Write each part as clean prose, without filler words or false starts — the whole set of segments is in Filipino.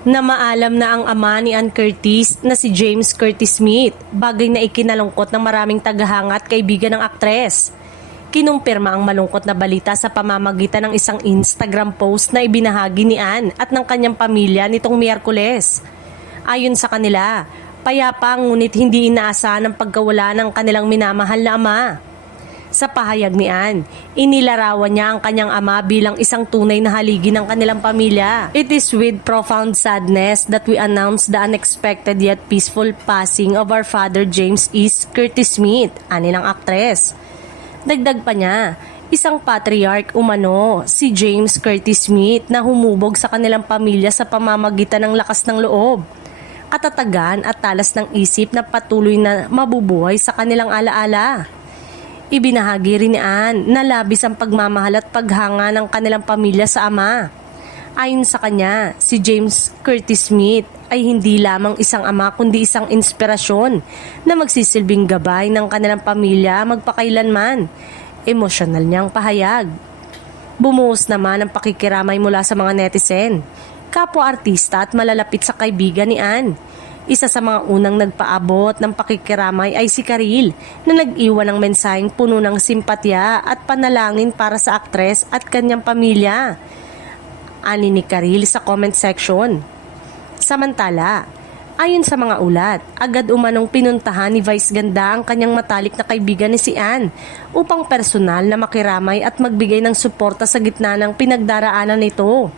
Na maalam na ang ama ni Ann Curtis na si James Curtis Smith, bagay na ikinalungkot ng maraming tagahanga at kaibigan ng aktres. Kinumpirma ang malungkot na balita sa pamamagitan ng isang Instagram post na ibinahagi ni Ann at ng kanyang pamilya nitong Miyerkules. Ayon sa kanila, payapa ngunit hindi inaasahan ang pagkawala ng kanilang minamahal na ama. Sa pahayag ni Ann, inilarawan niya ang kanyang ama bilang isang tunay na haligi ng kanilang pamilya. It is with profound sadness that we announce the unexpected yet peaceful passing of our father James Curtis Smith, ani ng aktres. Dagdag pa niya, isang patriarch umano, si James Curtis Smith na humubog sa kanilang pamilya sa pamamagitan ng lakas ng loob, katatagan at talas ng isip na patuloy na mabubuhay sa kanilang alaala. Ibinahagi rin ni Ann na labis ang pagmamahal at paghanga ng kanilang pamilya sa ama. Ayon sa kanya, si James Curtis Smith ay hindi lamang isang ama kundi isang inspirasyon na magsisilbing gabay ng kanilang pamilya magpakailanman. Emosyonal niyang pahayag. Bumuhos naman ang pakikiramay mula sa mga netizen, kapwa-artista at malalapit sa kaibigan ni Ann. Isa sa mga unang nagpaabot ng pakikiramay ay si Karil na nag-iwan ng mensaheng puno ng simpatya at panalangin para sa aktres at kanyang pamilya. Ani ni Karil sa comment section. Samantala, ayon sa mga ulat, agad umanong pinuntahan ni Vice Ganda ang kanyang matalik na kaibigan ni si Ann upang personal na makiramay at magbigay ng suporta sa gitna ng pinagdaraanan nito.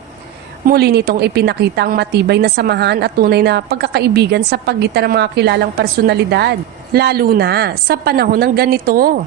Muli nitong ipinakita ang matibay na samahan at tunay na pagkakaibigan sa pagitan ng mga kilalang personalidad, lalo na sa panahon ng ganito.